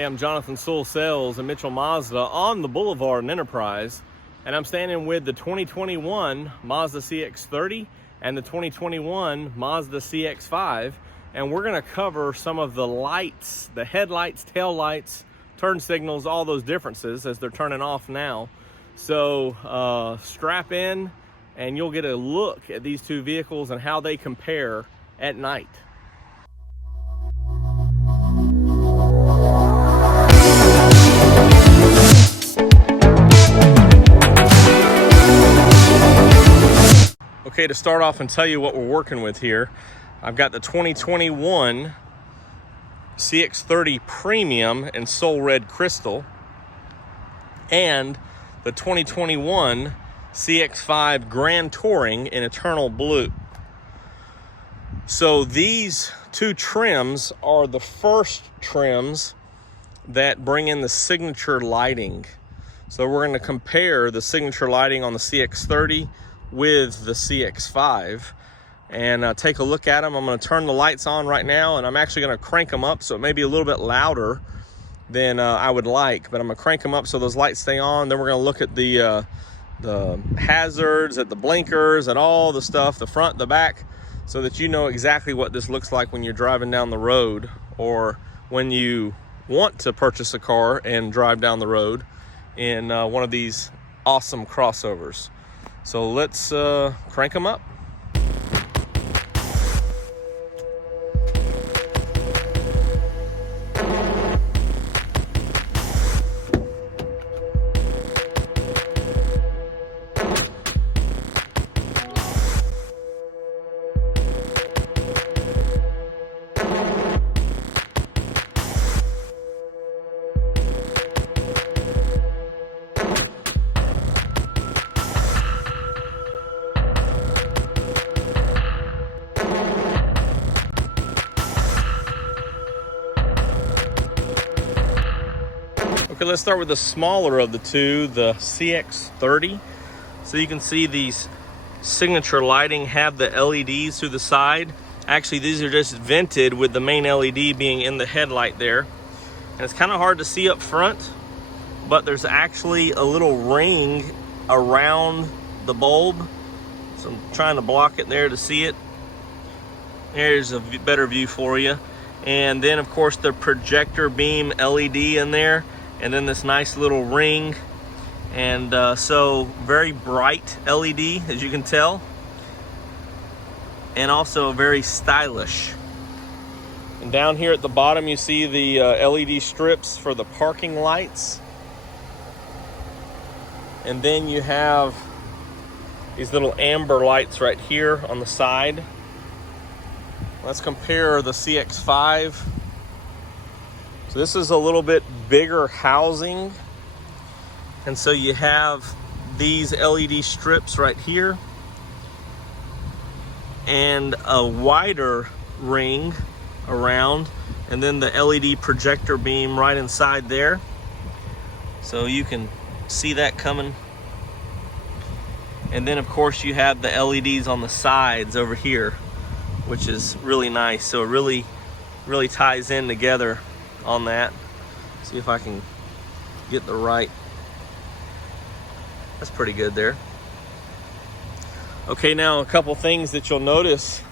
Hey, I'm Jonathan Sewell Sales in Mitchell Mazda on the Boulevard in Enterprise, and I'm standing with the 2021 Mazda CX-30 and the 2021 Mazda CX-5, and we're going to cover some of the lights, the headlights, tail lights, turn signals, all those differences as they're turning off now. So strap in and you'll get a look at these two vehicles and how they compare at night. Okay, to start off and tell you what we're working with here, I've got the 2021 CX-30 Premium in Soul Red Crystal and the 2021 CX-5 Grand Touring in Eternal Blue. So these two trims are the first trims that bring in the signature lighting. So we're going to compare the signature lighting on the CX-30 with the CX-5 and take a look at them. I'm going to turn the lights on right now, and I'm actually going to crank them up so it may be a little bit louder than I would like, but I'm going to crank them up so those lights stay on. Then we're going to look at the hazards, at the blinkers, and all the stuff, the front, the back, so that you know exactly what this looks like when you're driving down the road, or when you want to purchase a car and drive down the road in one of these awesome crossovers. So let's crank them up. Okay, let's start with the smaller of the two, the CX-30. So you can see these signature lighting have the LEDs through the side. Actually, these are just vented with the main LED being in the headlight there. And it's kind of hard to see up front, but there's actually a little ring around the bulb. So I'm trying to block it there to see it. There's a better view for you. And then of course the projector beam LED in there, and then this nice little ring, and so very bright LED, as you can tell, and also very stylish. And down here at the bottom you see the LED strips for the parking lights, and then you have these little amber lights right here on the side. Let's compare the CX-5. So this is a little bit bigger housing, and so you have these LED strips right here and a wider ring around, and then the LED projector beam right inside there, so you can see that coming. And then of course you have the LEDs on the sides over here, which is really nice. So it really ties in together on that. See if I can get the right. That's pretty good there. Okay, now a couple things that you'll notice.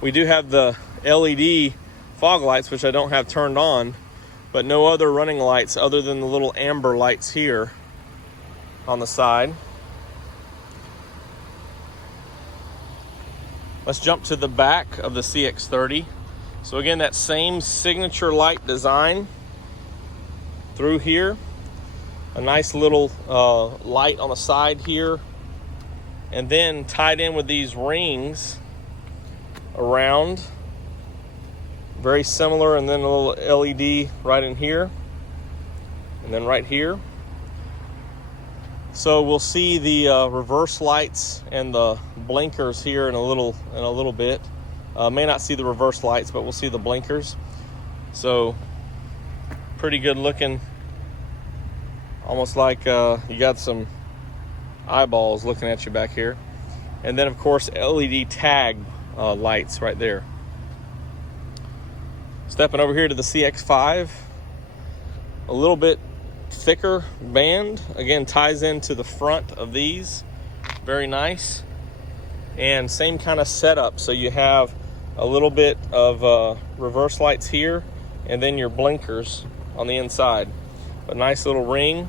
We do have the LED fog lights, which I don't have turned on, but no other running lights other than the little amber lights here on the side. Let's jump to the back of the CX-30. So again, that same signature light design through here. A nice little light on the side here. And then tied in with these rings around. Very similar, and then a little LED right in here. And then right here. So we'll see the reverse lights and the blinkers here in a little bit. May not see the reverse lights, but we'll see the blinkers. So pretty good looking, almost like you got some eyeballs looking at you back here. And then of course LED tag lights right there. Stepping over here to the CX-5. a little bit thicker band. Again, ties into the front of these. Very nice. And same kind of setup. So you have a little bit of reverse lights here, and then your blinkers on the inside. A nice little ring,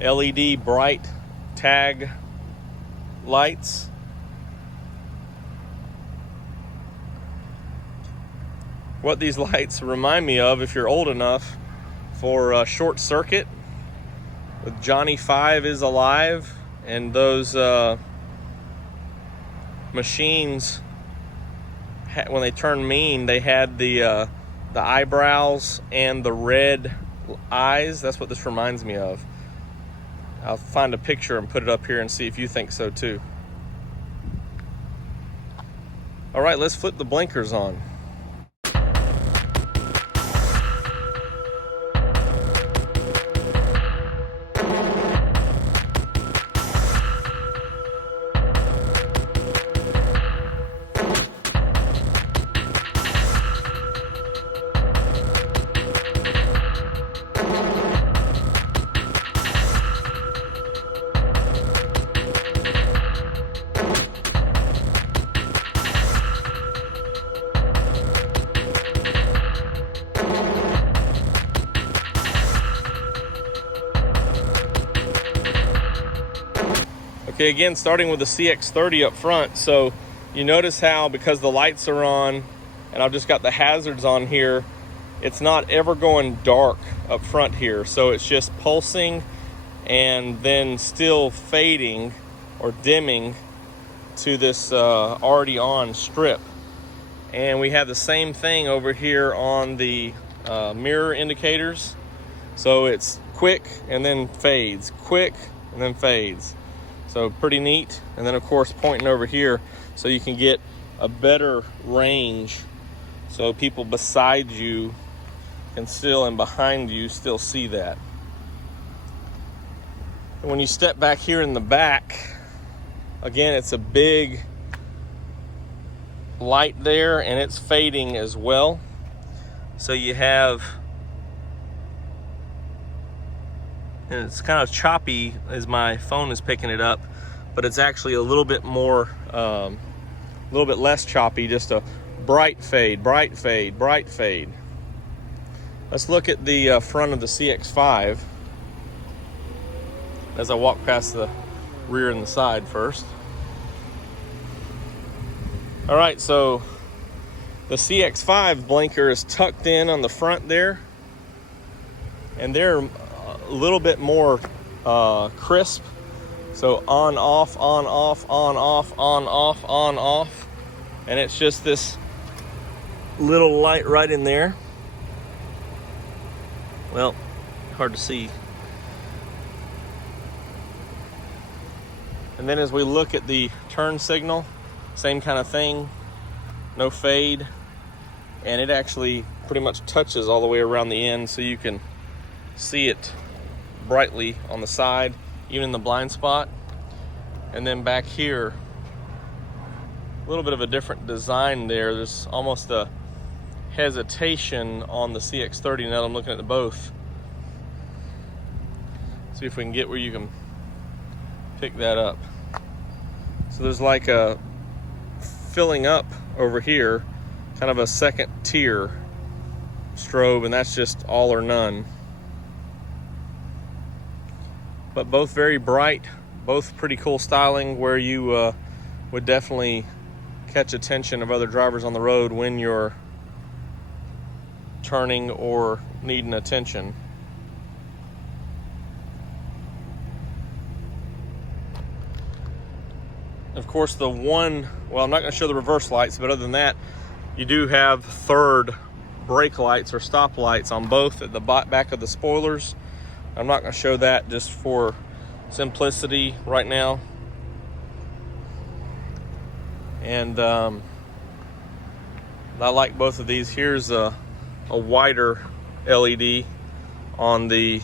LED bright tag lights. What these lights remind me of, if you're old enough, for Short Circuit with Johnny 5 is Alive, and those machines, when they turned mean, they had the eyebrows and the red eyes. That's what this reminds me of. I'll find a picture and put it up here and see if you think so too. All right, let's flip the blinkers on. Okay, again, starting with the CX-30 up front. So you notice how, because the lights are on and I've just got the hazards on here, it's not ever going dark up front here. So it's just pulsing and then still fading or dimming to this already on strip. And we have the same thing over here on the mirror indicators. So it's quick and then fades, quick and then fades. So pretty neat. And then of course pointing over here so you can get a better range, so people beside you can still, and behind you, still see that. And when you step back here in the back, again, it's a big light there and it's fading as well. So you have, and it's kind of choppy as my phone is picking it up, but it's actually a little bit more, a little bit less choppy, just a bright fade, bright fade, bright fade. Let's look at the front of the CX-5 as I walk past the rear and the side first. All right, so the CX-5 blinker is tucked in on the front there, and they're a little bit more crisp. So on, off, on, off, on, off, on, off, on, off. And it's just this little light right in there. Well, hard to see. And then as we look at the turn signal, same kind of thing, no fade. And it actually pretty much touches all the way around the end, so you can see it brightly on the side, even in the blind spot. And then back here, a little bit of a different design there. There's almost a hesitation on the CX-30 now that I'm looking at the both. See if we can get where you can pick that up. So there's like a filling up over here, kind of a second tier strobe, and that's just all or none. But both very bright, both pretty cool styling, where you would definitely catch attention of other drivers on the road when you're turning or needing attention. Of course, the one, well, I'm not going to show the reverse lights, but other than that, you do have third brake lights or stop lights on both at the back of the spoilers. I'm not going to show that just for simplicity right now. And I like both of these. Here's a wider LED on the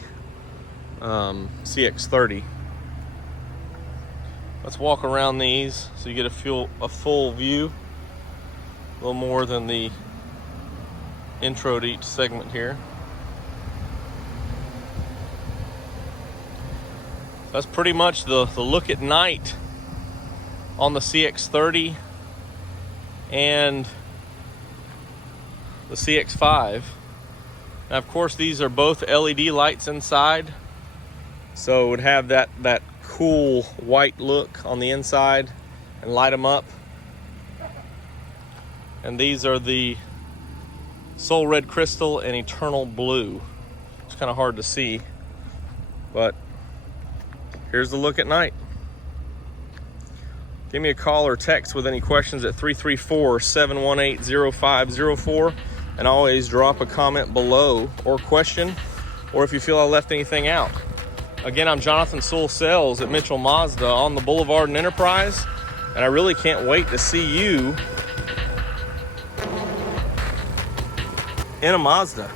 CX-30. Let's walk around these so you get a full view, a little more than the intro to each segment here. That's pretty much the look at night on the CX-30 and the CX-5. Now, of course, these are both LED lights inside, so it would have that cool white look on the inside and light them up. And these are the Sewell Red Crystal and Eternal Blue. It's kind of hard to see, but here's the look at night. Give me a call or text with any questions at 334-718-0504, and always drop a comment below or question, or if you feel I left anything out. Again, I'm Jonathan Sewell Sales at Mitchell Mazda on the Boulevard in Enterprise, and I really can't wait to see you in a Mazda.